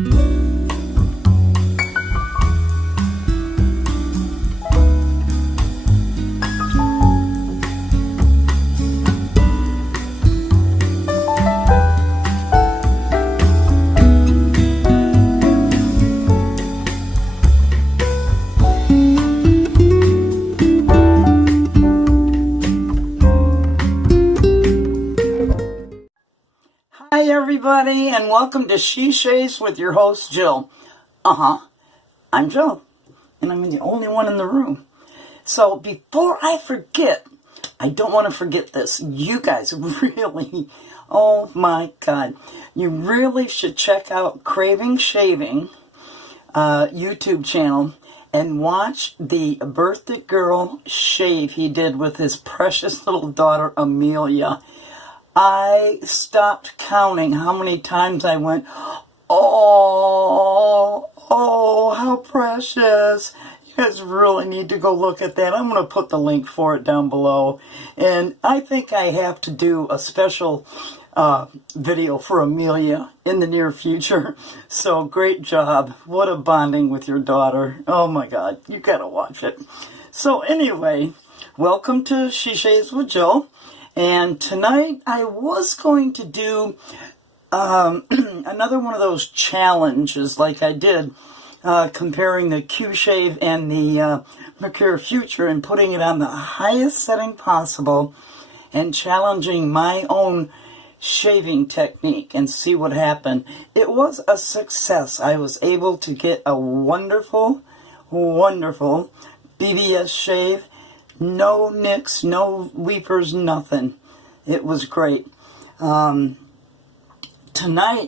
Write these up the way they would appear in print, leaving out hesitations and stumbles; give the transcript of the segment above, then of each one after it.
Hi everybody, and welcome to She Shaves with your host Jill. I'm Jill, and I'm the only one in the room. So before I forget, I don't want to forget this. You guys really, oh my God, you really should check out Craving Shaving YouTube channel and watch the birthday girl shave he did with his precious little daughter Amelia. I stopped counting how many times I went, oh, how precious. You guys really need to go look at that. I'm going to put the link for it down below. And I think I have to do a special video for Amelia in the near future. So great job. What a bonding with your daughter. Oh my God, you got to watch it. So anyway, welcome to She Shaves with Jill. And tonight I was going to do another one of those challenges like I did comparing the Q-Shave and the Mercure Future and putting it on the highest setting possible and challenging my own shaving technique and see what happened. It was a success. I was able to get a wonderful, wonderful BBS shave. No nicks, no weepers, nothing. It was great. Tonight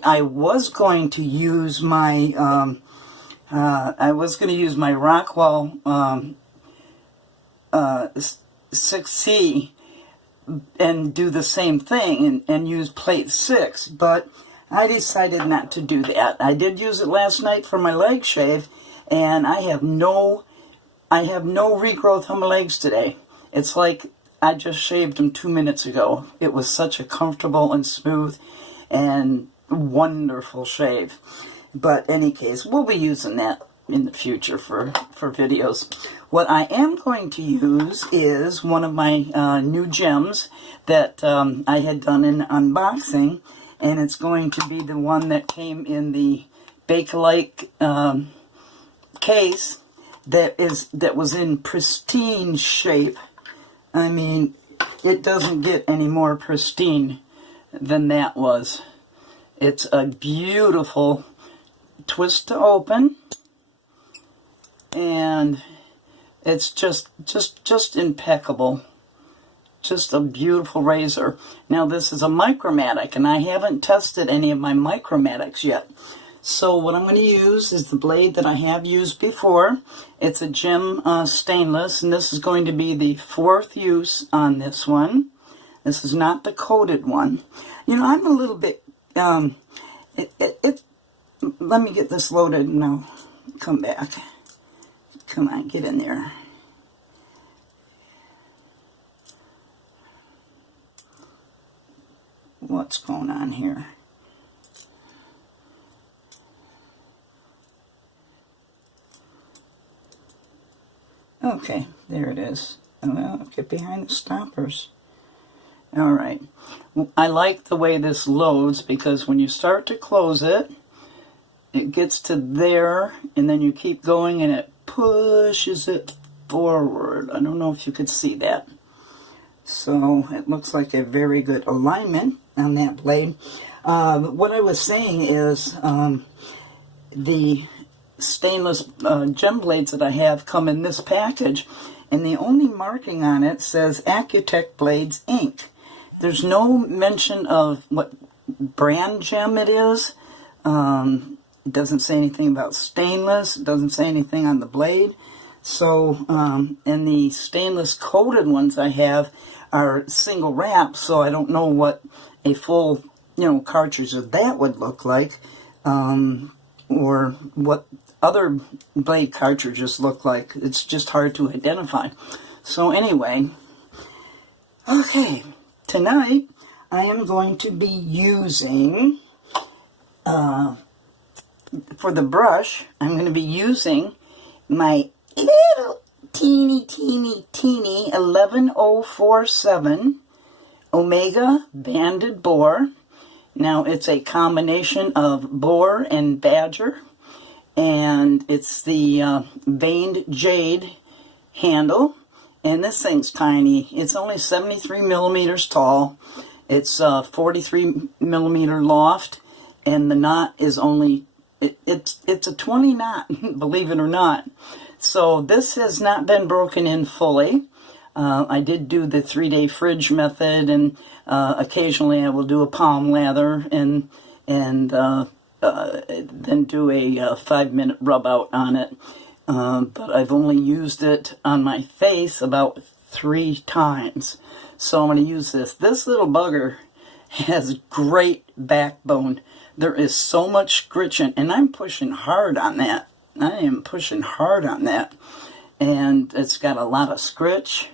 I was going to use my Rockwell 6C and do the same thing and use plate 6, but I decided not to do that. I did use it last night for my leg shave, and I have no regrowth on my legs today. It's like I just shaved them 2 minutes ago. It was such a comfortable and smooth and wonderful shave. But any case, we'll be using that in the future for videos. What I am going to use is one of my new gems that I had done in unboxing, and it's going to be the one that came in the Bakelite case. That was in pristine shape. I mean, it doesn't get any more pristine than that was. It's a beautiful twist to open, and it's just impeccable. Just a beautiful razor. Now this is a Micromatic, and I haven't tested any of my Micromatics yet. So what I'm going to use is the blade that I have used before. It's a gem stainless, and this is going to be the 4th use on this one. This is not the coated one. You know, I'm a little bit, let me get this loaded and I'll come back. Come on, get in there. What's going on here? Okay, there it is. Well, get behind the stoppers. Alright. I like the way this loads because when you start to close it, it gets to there, and then you keep going and it pushes it forward. I don't know if you could see that. So it looks like a very good alignment on that blade. What I was saying is the stainless gem blades that I have come in this package, and the only marking on it says Accutech Blades Inc. There's no mention of what brand gem it is. It doesn't say anything about stainless. It doesn't say anything on the blade. So, and the stainless coated ones I have are single wrap, so I don't know what a full, cartridge of that would look like, or what other blade cartridges look like. It's just hard to identify. So anyway, okay, tonight I am going to be using for the brush, I'm going to be using my little teeny 11047 Omega Banded Boar. Now, it's a combination of boar and badger, and it's the veined jade handle, and this thing's tiny. It's only 73 millimeters tall. It's 43 millimeter loft, and the knot is only, it's a 20 knot, believe it or not. So this has not been broken in fully. I did do the 3-day fridge method, and occasionally I will do a palm lather and then do a 5-minute rub out on it. But I've only used it on my face about 3 times. So I'm going to use this. This little bugger has great backbone. There is so much scritching, and I'm pushing hard on that. I am pushing hard on that. And it's got a lot of scritch.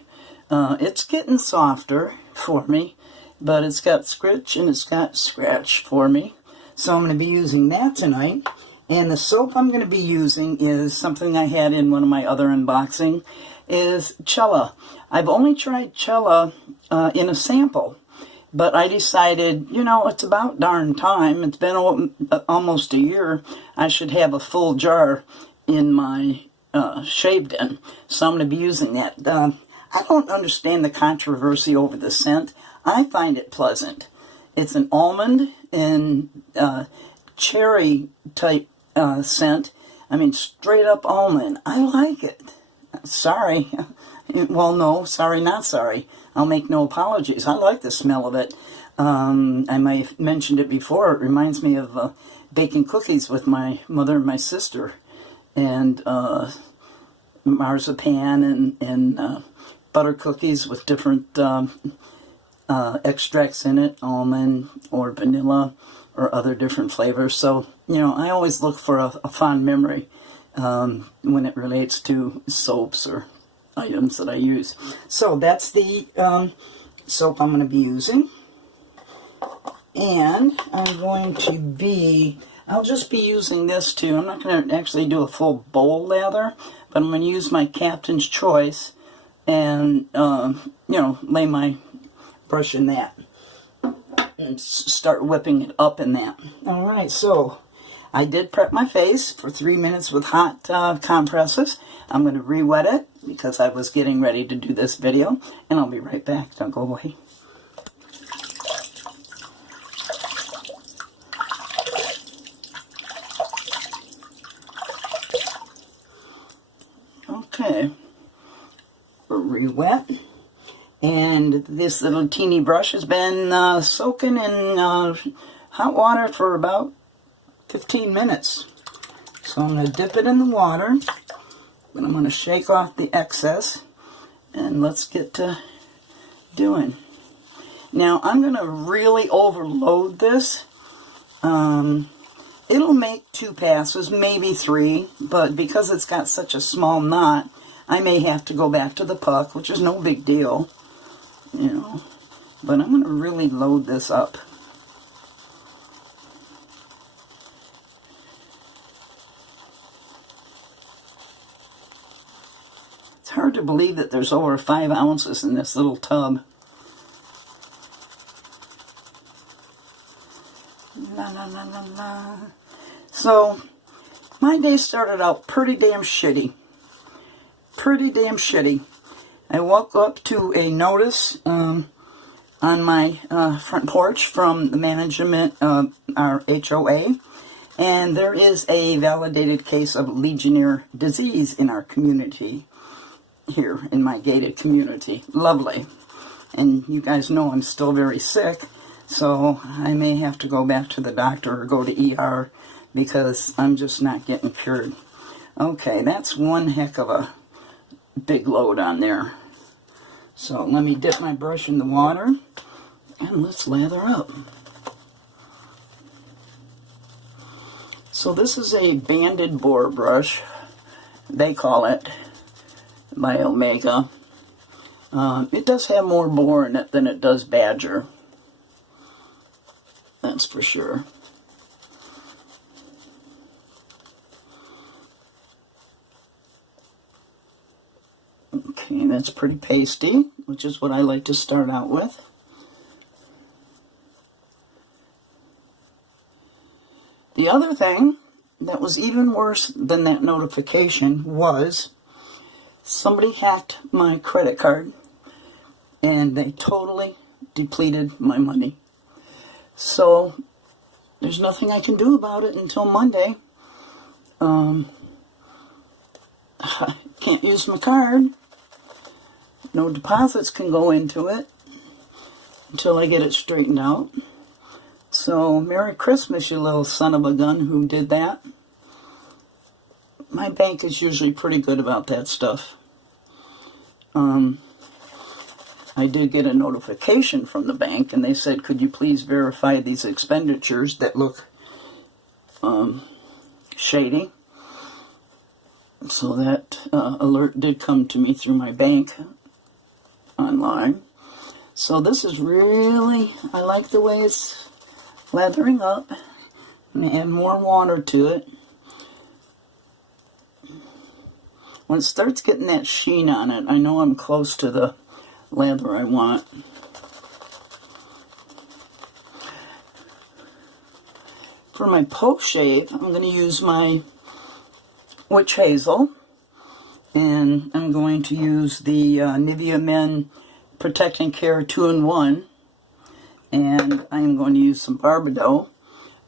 It's getting softer for me, but it's got scritch and it's got scratch for me. So I'm going to be using that tonight. And the soap I'm going to be using is something I had in one of my other unboxing, is Cella. I've only tried Cella in a sample, but I decided, you know, it's about darn time. It's been almost a year. I should have a full jar in my shave den. So I'm going to be using that. I don't understand the controversy over the scent. I find it pleasant. It's an almond and cherry type scent. I mean, straight up almond. I like it. Sorry. Well, no, sorry, not sorry. I'll make no apologies. I like the smell of it. I may have mentioned it before. It reminds me of baking cookies with my mother and my sister. And marzipan and butter cookies with different extracts in it, almond or vanilla or other different flavors. So, you know, I always look for a fond memory when it relates to soaps or items that I use. So that's the soap I'm going to be using. And I'm going to be, I'll just be using this too. I'm not going to actually do a full bowl lather, but I'm going to use my Captain's Choice and, you know, lay my brush in that and start whipping it up in that. All right, so I did prep my face for 3 minutes with hot compresses. I'm going to re-wet it because I was getting ready to do this video, and I'll be right back. Don't go away. Okay, we're re-wet, and this little teeny brush has been soaking in hot water for about 15 minutes. So I'm going to dip it in the water, and I'm going to shake off the excess, and let's get to doing. Now I'm going to really overload this. It'll make 2 passes, maybe 3, but because it's got such a small knot, I may have to go back to the puck, which is no big deal, you know, but I'm going to really load this up. It's hard to believe that there's over 5 ounces in this little tub. La la la la la. So, my day started out pretty damn shitty. Pretty damn shitty. I woke up to a notice on my front porch from the management of our HOA, and there is a validated case of Legionnaire disease in our community, here in my gated community. Lovely. And you guys know I'm still very sick, so I may have to go back to the doctor or go to ER because I'm just not getting cured. Okay, that's one heck of a big load on there. So let me dip my brush in the water and let's lather up. So this is a banded boar brush, they call it, by Omega. It does have more boar in it than it does badger. That's for sure. Okay, that's pretty pasty, which is what I like to start out with. The other thing that was even worse than that notification was somebody hacked my credit card and they totally depleted my money. So there's nothing I can do about it until Monday. I can't use my card. No deposits can go into it until I get it straightened out. So, Merry Christmas, you little son of a gun who did that. My bank is usually pretty good about that stuff. I did get a notification from the bank, and they said, could you please verify these expenditures that look shady? So that alert did come to me through my bank online. So this is really, I like the way it's lathering up. I'm going to add more water to it. When it starts getting that sheen on it, I know I'm close to the lather I want. For my post-shave, I'm going to use my Witch Hazel, and I'm going to use the Nivea Men Protect and Care 2-in-1, and I'm going to use some Barbedeaux.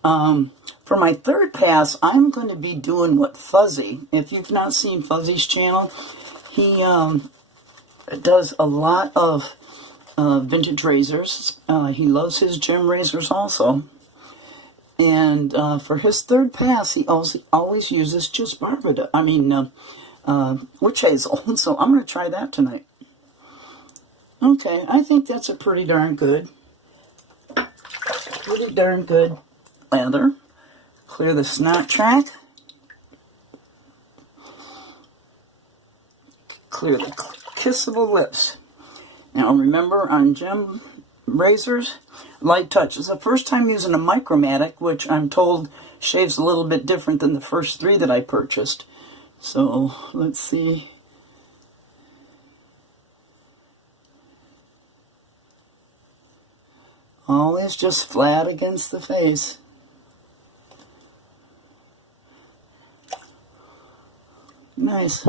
For my third pass, I'm going to be doing what Fuzzy, if you've not seen Fuzzy's channel, he does a lot of vintage razors. He loves his gem razors also. And for his third pass, he always uses just Barbedeaux. Witch Hazel. So I'm going to try that tonight. Okay, I think that's a pretty darn good lather. Clear the snot track. Clear the kissable lips. Now remember, on gem razors, light touch. It's the first time using a Micromatic, which I'm told shaves a little bit different than the first 3 that I purchased. So let's see. Always just flat against the face. Nice.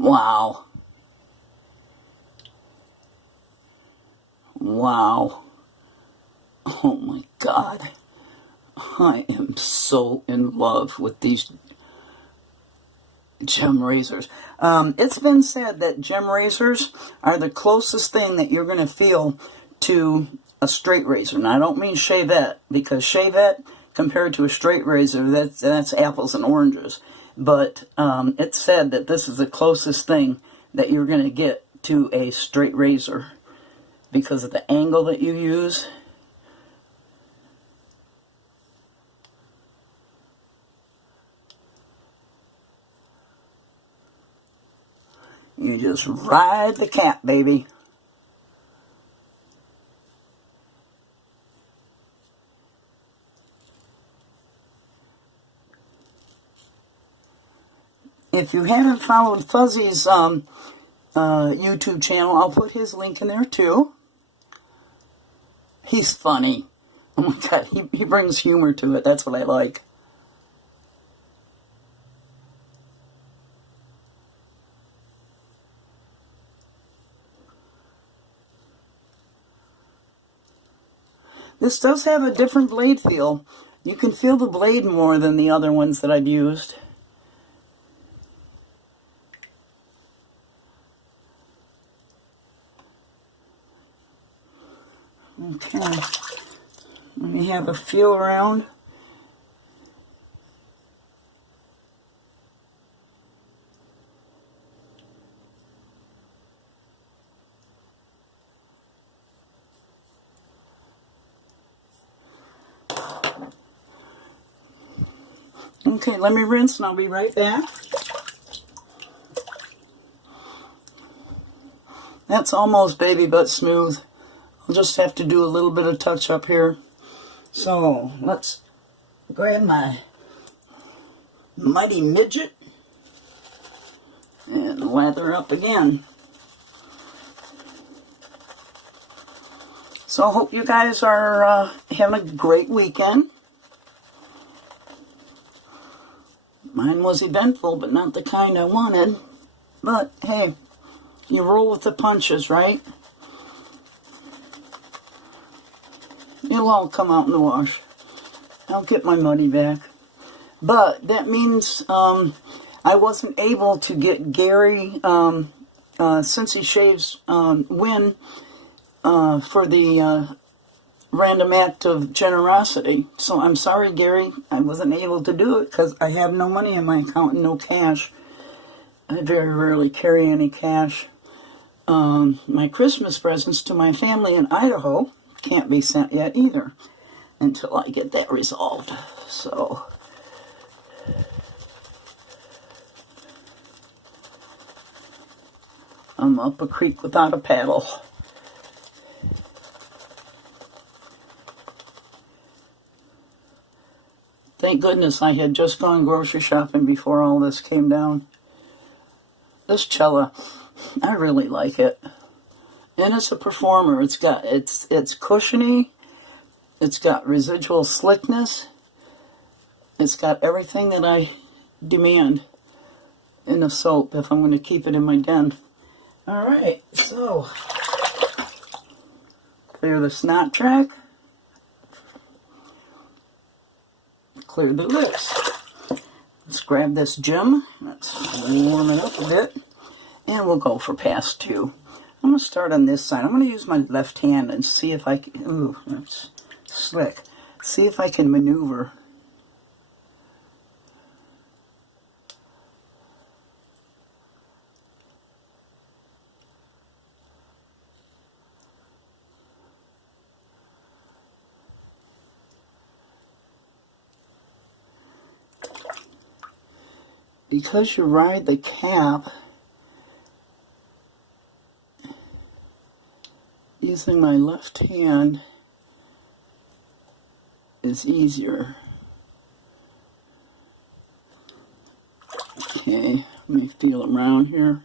Wow. Wow. Oh my God. I am so in love with these gem razors. It's been said that gem razors are the closest thing that you're going to feel to a straight razor. Now, I don't mean shavette, because shavette compared to a straight razor, that's apples and oranges. But it's said that this is the closest thing that you're going to get to a straight razor because of the angle that you use. You just ride the cat, baby. If you haven't followed Fuzzy's YouTube channel, I'll put his link in there too. He's funny. Oh my God, he brings humor to it. That's what I like. This does have a different blade feel. You can feel the blade more than the other ones that I've used. Okay, let me have a feel around. Okay, let me rinse and I'll be right back. That's almost baby butt smooth. I'll just have to do a little bit of touch up here. So let's grab my Mighty Midget and lather up again. So I hope you guys are having a great weekend. Mine was eventful, but not the kind I wanted. But hey, you roll with the punches, right? It'll all come out in the wash. I'll get my money back. But that means I wasn't able to get Gary, since he shaves, win for the random act of generosity. So I'm sorry, Gary, I wasn't able to do it because I have no money in my account and no cash. I very rarely carry any cash. My Christmas presents to my family in Idaho can't be sent yet either until I get that resolved. So I'm up a creek without a paddle. Thank goodness I had just gone grocery shopping before all this came down. This Cella, I really like it. And it's a performer. It's cushiony. It's got residual slickness. It's got everything that I demand in a soap if I'm going to keep it in my den. Alright, so clear the snot track. Clear the lips. Let's grab this gem. Let's warm it up a bit. And we'll go for pass 2. I'm going to start on this side. I'm going to use my left hand and see if I can... Ooh, that's slick. See if I can maneuver. Because you ride the cap, using my left hand is easier. Okay, let me feel around here.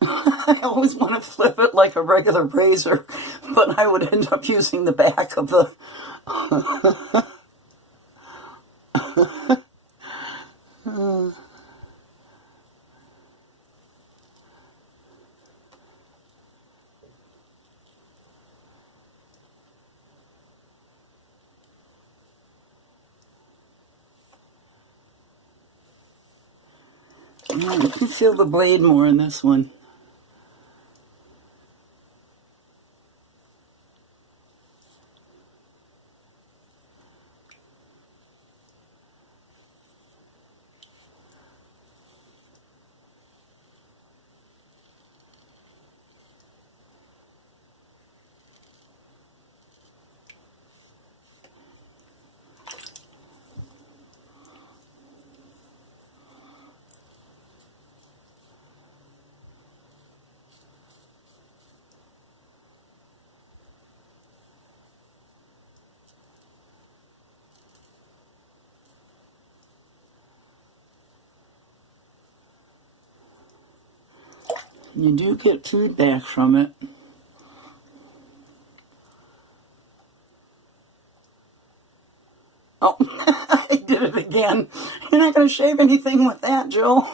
I always want to flip it like a regular razor, but I would end up using the back of the... You can feel the blade more in this one. You do get feedback from it. Oh, I did it again. You're not going to shave anything with that, Joe.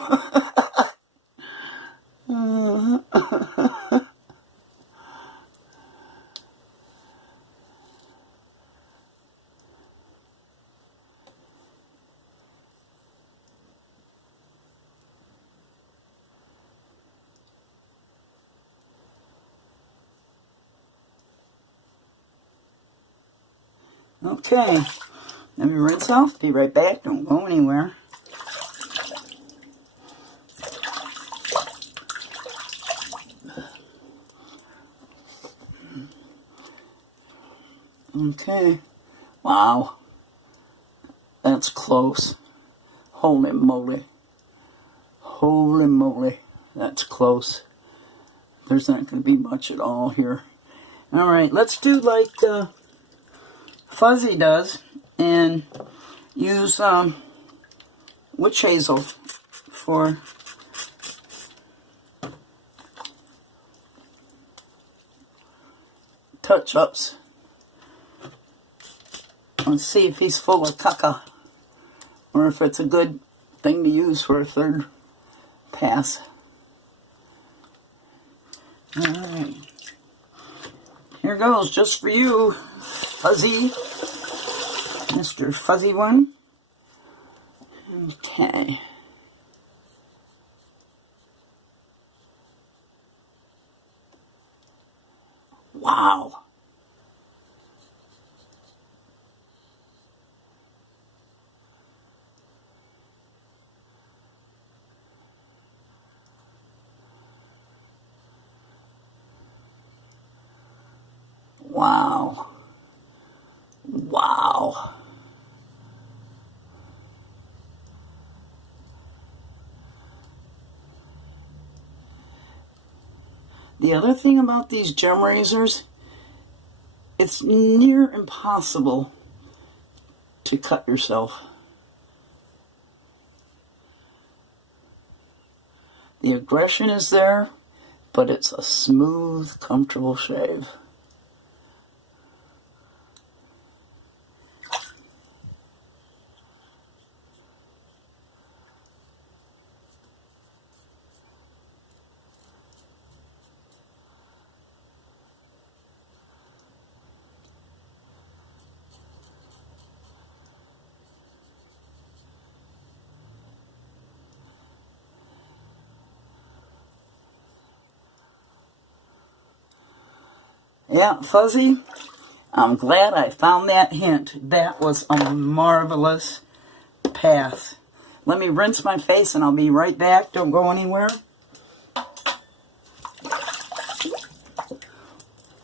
Okay, let me rinse off, be right back, don't go anywhere. Okay, Wow. That's close. Holy moly. Holy moly. That's close. There's not going to be much at all here. Alright, let's do like Fuzzy does and use witch hazel for touch-ups. Let's see if he's full of caca, or if it's a good thing to use for a third pass. Alright. Here goes, just for you, Fuzzy. Mr. Fuzzy One. Okay. Wow. Wow. Wow. The other thing about these gem razors, it's near impossible to cut yourself. The aggression is there, but it's a smooth, comfortable shave. Yeah, Fuzzy, I'm glad I found that hint. That was a marvelous pass. Let me rinse my face and I'll be right back. Don't go anywhere.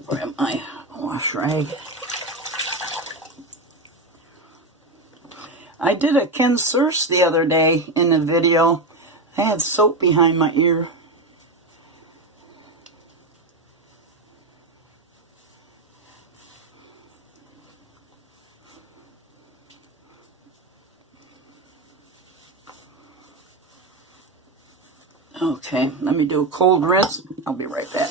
Grab my wash rag. I did a Ken Surse the other day in the video. I had soap behind my ear. Okay, let me do a cold rinse. I'll be right back.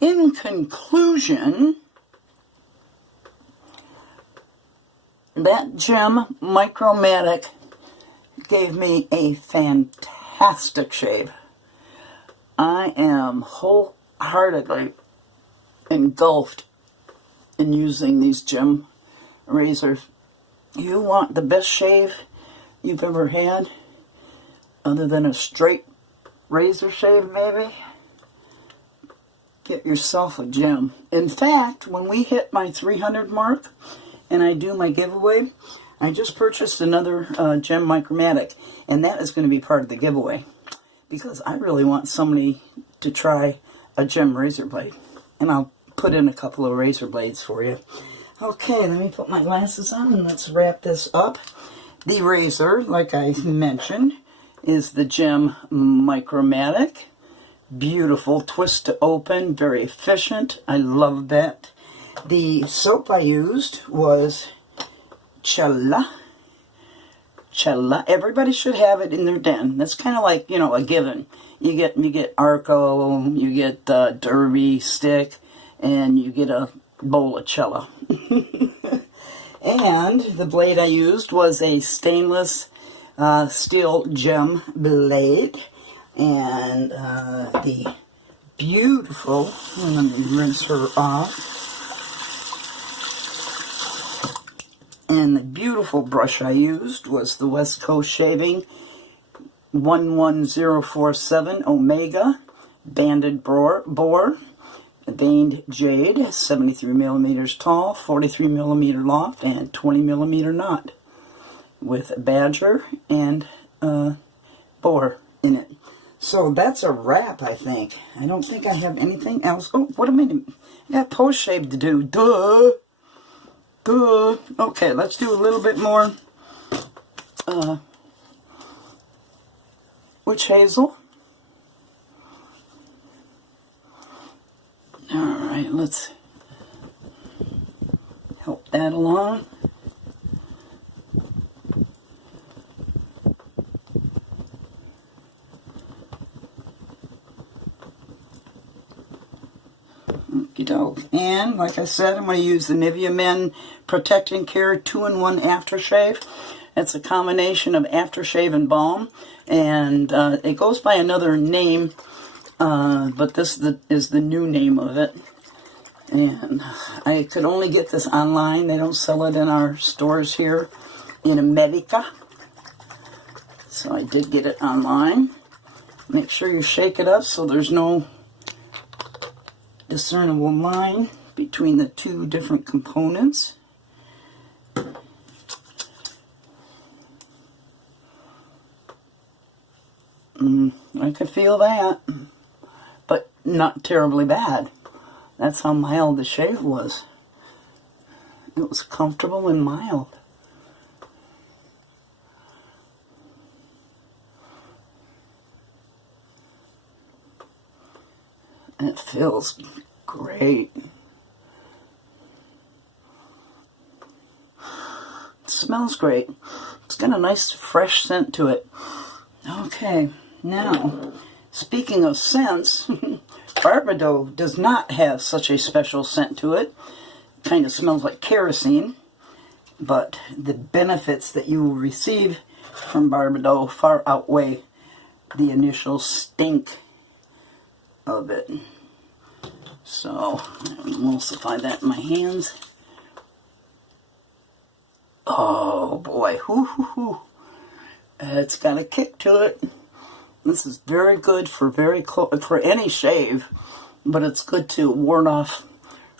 In conclusion, that gem Micromatic gave me a fantastic shave. I am wholeheartedly engulfed in using these gem razors. You want the best shave you've ever had, other than a straight razor shave maybe? Get yourself a gem. In fact, when we hit my 300 mark and I do my giveaway, I just purchased another gem Micromatic, and that is going to be part of the giveaway. Because I really want somebody to try a gem razor blade. And I'll put in a couple of razor blades for you. Okay, let me put my glasses on and let's wrap this up. The razor, like I mentioned, is the gem Micromatic. Beautiful, twist to open, very efficient. I love that. The soap I used was Cella. Everybody should have it in their den. That's kind of like, you know, a given. You get Arco, you get Derby stick, and you get a bowl of Cella. And the blade I used was a stainless steel gem blade, and the beautiful. Let me rinse her off. And the beautiful brush I used was the West Coast Shaving 11047 Omega banded bore. veined jade, 73 millimeters tall, 43 millimeter loft, and 20 millimeter knot, with badger and boar in it. So that's a wrap, I think. I don't think I have anything else. Oh, what am I doing? I got post-shave to do. Duh. Duh. Okay, let's do a little bit more witch hazel. Alright, let's help that along. And like I said, I'm going to use the Nivea Men Protect and Care 2-in-1 Aftershave. It's a combination of aftershave and balm, and it goes by another name, but this is the new name of it. And I could only get this online. They don't sell it in our stores here in America. So I did get it online. Make sure you shake it up so there's no discernible line between the two different components. I could feel that, but not terribly bad. That's how mild the shave was. It was comfortable and mild. It feels great. It smells great. It's got a nice fresh scent to it. Okay, now, speaking of scents, Barbedeaux does not have such a special scent to it. It kind of smells like kerosene, but the benefits that you will receive from Barbedeaux far outweigh the initial stink of it. So, I'll emulsify that in my hands. Oh boy, it's got a kick to it. This is very good for for any shave, but it's good to ward off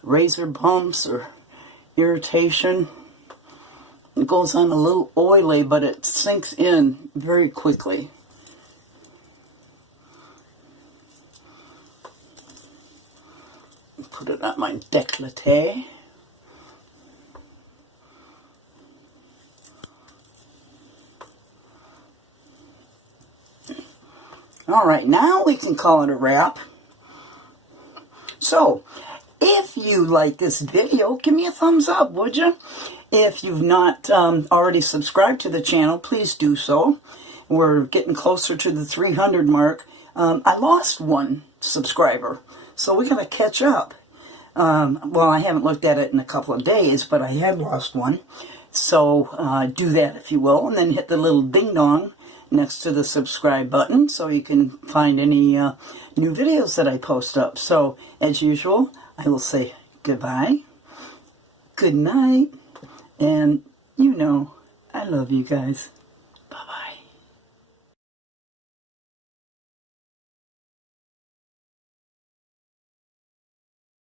razor bumps or irritation. It goes on a little oily, but it sinks in very quickly. Put it on my décolleté. Alright, now we can call it a wrap. So, if you like this video, give me a thumbs up, would you? If you've not already subscribed to the channel, please do so. We're getting closer to the 300 mark. I lost one subscriber, so we got to catch up. Well, I haven't looked at it in a couple of days, but I had lost one. So do that if you will, and then hit the little ding-dong next to the subscribe button so you can find any new videos that I post up. So, as usual, I will say goodbye, good night, and you know I love you guys.